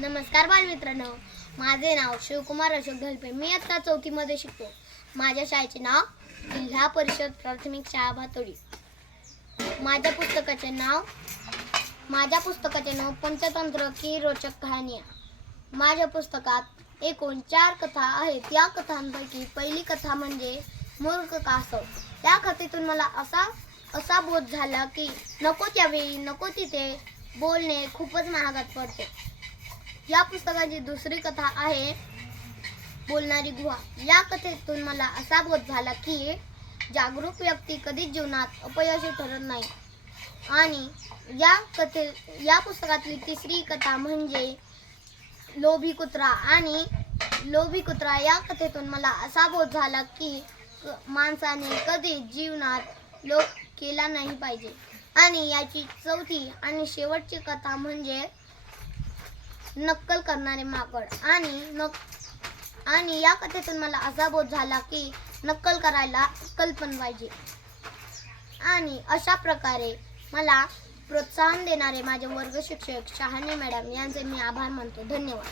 नमस्कार बालमित्रांनो, माझे नाव शिवकुमार अशोक धलपे. मी आता 4थी मध्ये शिकतो. माझ्या शाळेचे नाव जिल्हा परिषद प्राथमिक शाळा भातोडी. माझ्या पुस्तकाचे नाव पंचतंत्र की रोचक कहानियाँ. माझ्या पुस्तकात एकूण 4 कथा आहेत. या कथांपैकी पहिली कथा म्हणजे मूर्ख कासव. त्या कथेतून मला असा बोध झाला की नको त्यावेळी नको तिथे बोलणे खूपच महागात पडते. या पुस्तकाची दुसरी कथा आहे बोलणारी गुहा. या कथेतून मला असा बोध झाला की जागरूक व्यक्ती कधीच जीवनात अपयशी ठरत नाही. आणि या पुस्तकातली तिसरी कथा म्हणजे लोभी कुत्रा. या कथेतून मला असा बोध झाला की माणसाने कधीच जीवनात लोभ केला नाही पाहिजे. आणि याची चौथी आणि शेवटची कथा म्हणजे नक्कल करणारे माकड. आणि या कथेतून मला असा बोध झाला की नक्कल करायला अक्कल पण पाहिजे. आणि अशा प्रकारे मला प्रोत्साहन देणारे माझे वर्ग शिक्षक शहाणे मॅडम यांचे मी आभार मानतो. धन्यवाद.